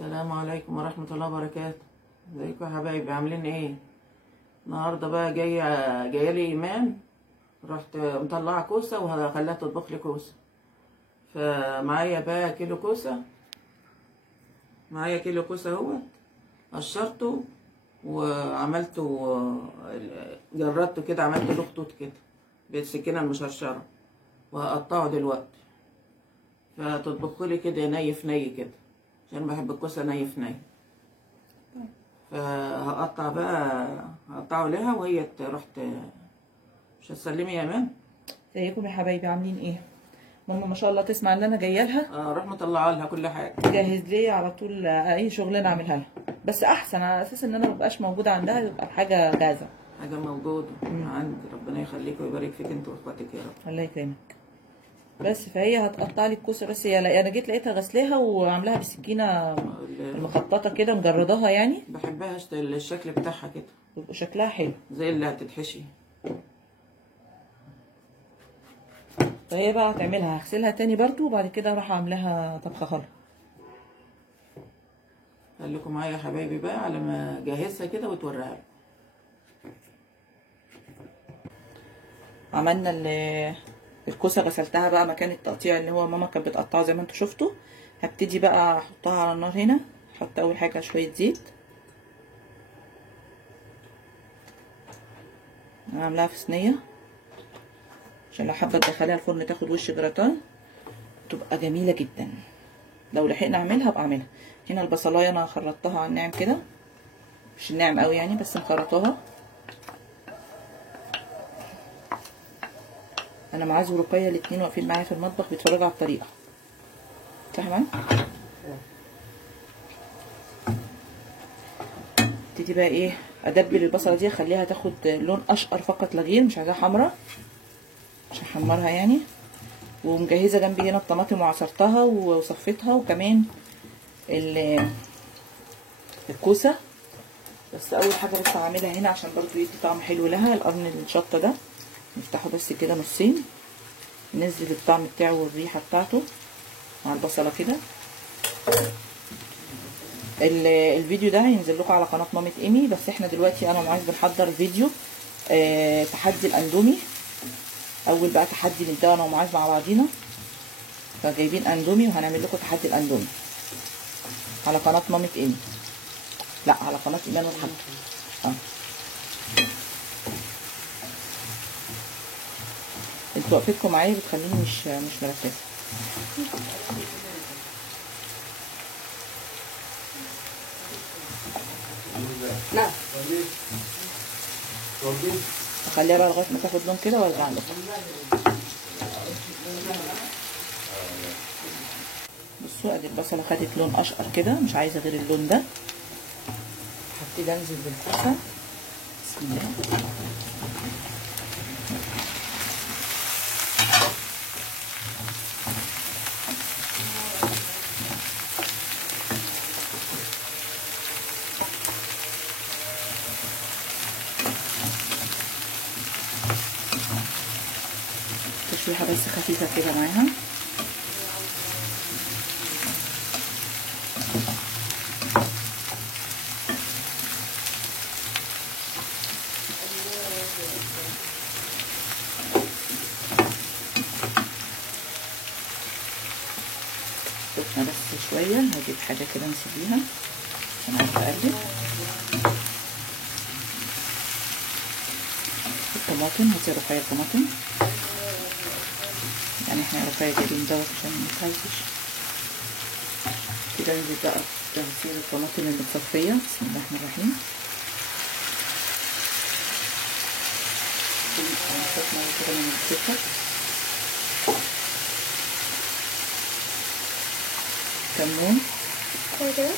السلام عليكم ورحمة الله وبركاته. ازيكم يا حبايبي، عاملين ايه؟ النهارده بقى جايه لي ايمان، رحت مطلعه كوسه وهخليها تطبخ لي كوسه. فمعايا بقى كيلو كوسه، معايا كيلو كوسه اهوت، قشرته وعملته، جردته كده، عملت له خطوط كده بالسكينه المشرشره، وهقطعه دلوقتي. فتطبخوا لي كده ني في ني كده، عشان بحب الكوسه ني في ني. فهقطع بقى، هقطعه لها وهي رحت. مش هتسلمي يا امان؟ ازيكم يا حبايبي، عاملين ايه؟ ماما ما شاء الله تسمع ان انا جايه لها، راح مطلعه لها كل حاجه، تجهز لي على طول اي شغلانه اعملها لها. بس احسن على اساس ان انا مبقاش موجوده عندها، يبقى الحاجه جاهزه. حاجه موجوده عندي، ربنا يخليك ويبارك فيك انت واخواتك يا رب. الله يكرمك. بس فهي هتقطع لي الكوسه، بس هي انا جيت لقيتها غسلاها وعاملاها بالسكينه المخططه كده، مجرداها يعني. بحبها الشكل بتاعها كده، بيبقى شكلها حلو زي اللي هتتحشي. فهي بقى هتعملها، هغسلها تاني برضو، وبعد كده اروح اعملها طبخه خضراء. خليكم معايا يا حبايبي بقى على ما اجهزها كده وتوريها لكم. عملنا الكوسه، غسلتها بقى مكان التقطيع اللي هو ماما كانت بتقطعه زي ما انتوا شفتوا. هبتدي بقى احطها على النار هنا. احط اول حاجه شويه زيت، عاملاها في صينيه عشان لو حابه تدخليها الفرن تاخد وش جراتان، تبقى جميله جدا. لو لحقنا اعملها ابقى اعملها. هنا البصلايه انا خرطتها على الناعم كده، مش الناعم قوي يعني، بس مخرطاها. انا معاذ ورقيه الاتنين واقفين معايا في المطبخ بيتفرجوا على الطريقه، فاهمه؟ ابتدي بقى ايه، ادبل البصله دي، اخليها تاخد لون اشقر فقط لا غير، مش عايزاها حمرا عشان احمرها يعني. ومجهزه جنبي هنا الطماطم وعصرتها وصفيتها، وكمان الكوسه. بس اول حاجه بس هعملها هنا عشان برضو يدي طعم حلو لها، القرن الشطه ده نفتحه بس كده نصين، ننزل الطعم بتاعه والريحه بتاعته مع البصله كده. الفيديو ده هينزل لكم على قناه مامة ايمي، بس احنا دلوقتي انا ومعاذ بنحضر فيديو تحدي الاندومي. اول بقى تحدي نبداه انا ومعاذ مع بعضينا، فجايبين اندومي وهنعمل لكم تحدي الاندومي على قناه مامة ايمي، لا على قناه ايمان والحاج. انتوا وقفتكم معايا بتخليني مش مركزه. لا اخليها بقى لغايه ما تاخد لون كده وارجع لكم. بصوا ادي البصله خدت لون اشقر كده، مش عايزه غير اللون ده. هبتدي انزل بالكوسه. بسم الله. تشويحه بس خفيفه كده معاها. سخنه بس شويه، هجيب حاجه كده نسيبيها عشان عايزه اقلب. الطماطم هاتي رفيع الطماطم، يعني احنا رفيع جايبين دوت عشان متهزش كده. ننزل بقى بغسيل الطماطم المتصفيه. بسم الله الرحمن الرحيم. كده من الزيت، كمون كده،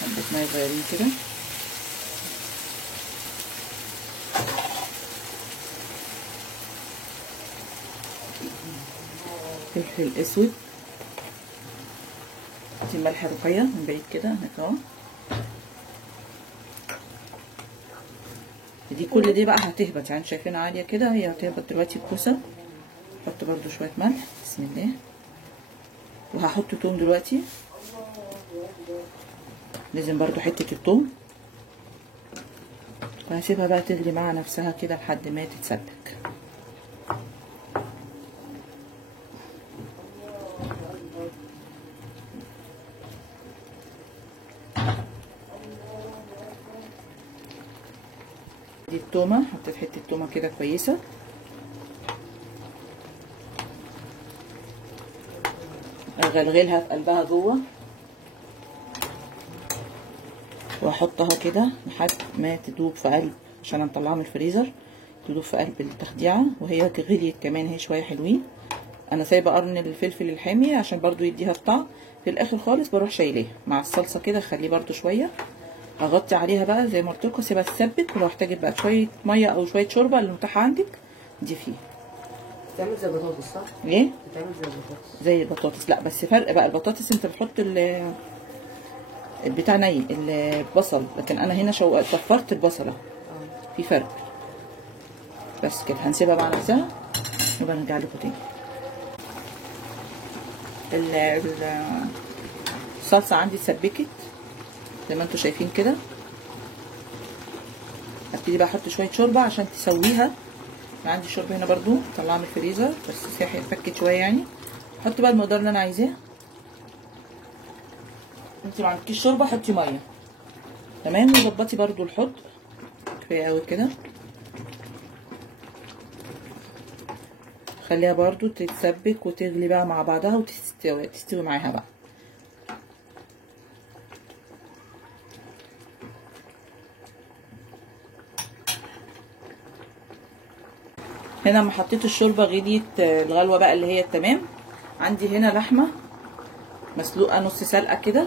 حبة مية صغيرين كده، فلفل اسود، دي ملح رقية من بعيد كده هناك اهو. دي كل دي بقى هتهبط، يعني شايفينها عالية كده، هي هتهبط دلوقتي الكوسة احط برضو شويه ملح بسم الله. وهحط توم دلوقتي، لازم برضو حته التوم، وهسيبها بقى تغلي مع نفسها كده لحد ما تتسبك. دي التومه، حطيت حته تومه كده كويسه، اغلغلها في قلبها جوه، واحطها كده لحد ما تدوب في قلب، عشان نطلعها من الفريزر تدوب في قلب التخديعه. وهي غليت كمان هي شويه حلوين. انا سايبه قرن الفلفل الحامي عشان برضو يديها الطعم. في الاخر خالص بروح شايلاه مع الصلصه كده، اخليه برضو شويه، اغطي عليها بقى زي ما قلت لكم، اسيبها تسبك، ولو احتاجت بقى شويه ميه او شويه شوربه اللي متاحه عندك دي فيه. بتعمل زي البطاطس صح؟ ايه؟ بتعمل زي البطاطس. زي البطاطس، لا بس فرق بقى. البطاطس انت بتحط البتاع ني البصل، لكن انا هنا صفرت البصله، في فرق. بس كده هنسيبها مع نفسها ونبقى نرجع لكم تاني. الصلصه عندي اتسبكت زي ما انتم شايفين كده. هبتدي بقى احط شويه شوربه عشان تسويها. عندي شوربه هنا برضو طلعها من الفريزر بس ساحت فكت شويه يعني. احط بقى المقدار اللي انا عايزاه. انت ما عندكيش شوربه حطي ميه، تمام. وظبطي برضو الحوض كفايه قوي كده. خليها برضو تتسبك وتغلي بقى مع بعضها وتستوي معاها بقى. هنا لما حطيت الشوربه غليت الغلوه بقى اللي هي التمام. عندي هنا لحمه مسلوقه نص سلقه كده،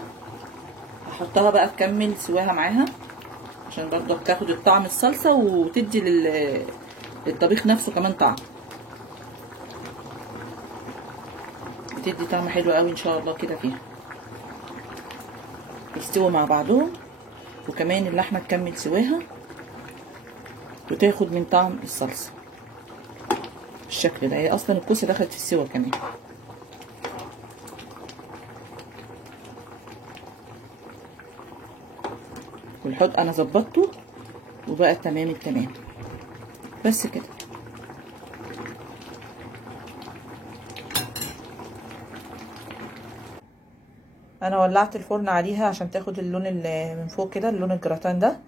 هحطها بقى تكمل سواها معاها عشان برضو بتاخد الطعم الصلصه وتدي للطبيخ نفسه كمان طعم، بتدي طعم حلو قوي ان شاء الله كده فيها. يستووا مع بعضهم وكمان اللحمه تكمل سواها وتاخد من طعم الصلصه بالشكل ده. هي اصلا الكوسه دخلت في السوا كمان. والحوض انا ظبطته وبقى تمام التمام. بس كده. انا ولعت الفرن عليها عشان تاخد اللون اللي من فوق كده، اللون الجراتان ده.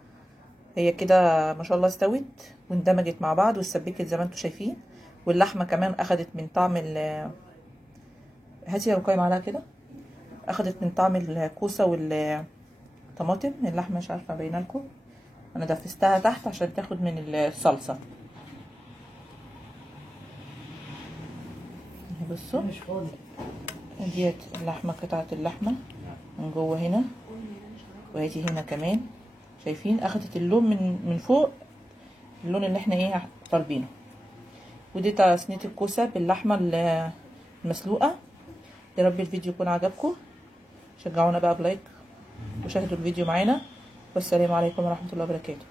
هي كده ما شاء الله استوت واندمجت مع بعض واتسبكت زي ما انتم شايفين. واللحمه كمان اخدت من طعم هاتي يا رقايه معلقه كده. اخدت من طعم الكوسه والطماطم. اللحمه مش عارفه باينه لكم، انا دفستها تحت عشان تاخد من الصلصه. بصوا مش فاضي. ديت اللحمه، قطعه اللحمه من جوه هنا، وادي هنا كمان شايفين اخدت اللون من فوق، اللون اللي احنا ايه طالبينه. ودي صينيه الكوسه باللحمه المسلوقه. يا رب الفيديو يكون عجبكم. شجعونا بقى بلايك وشاهدوا الفيديو معانا. والسلام عليكم ورحمه الله وبركاته.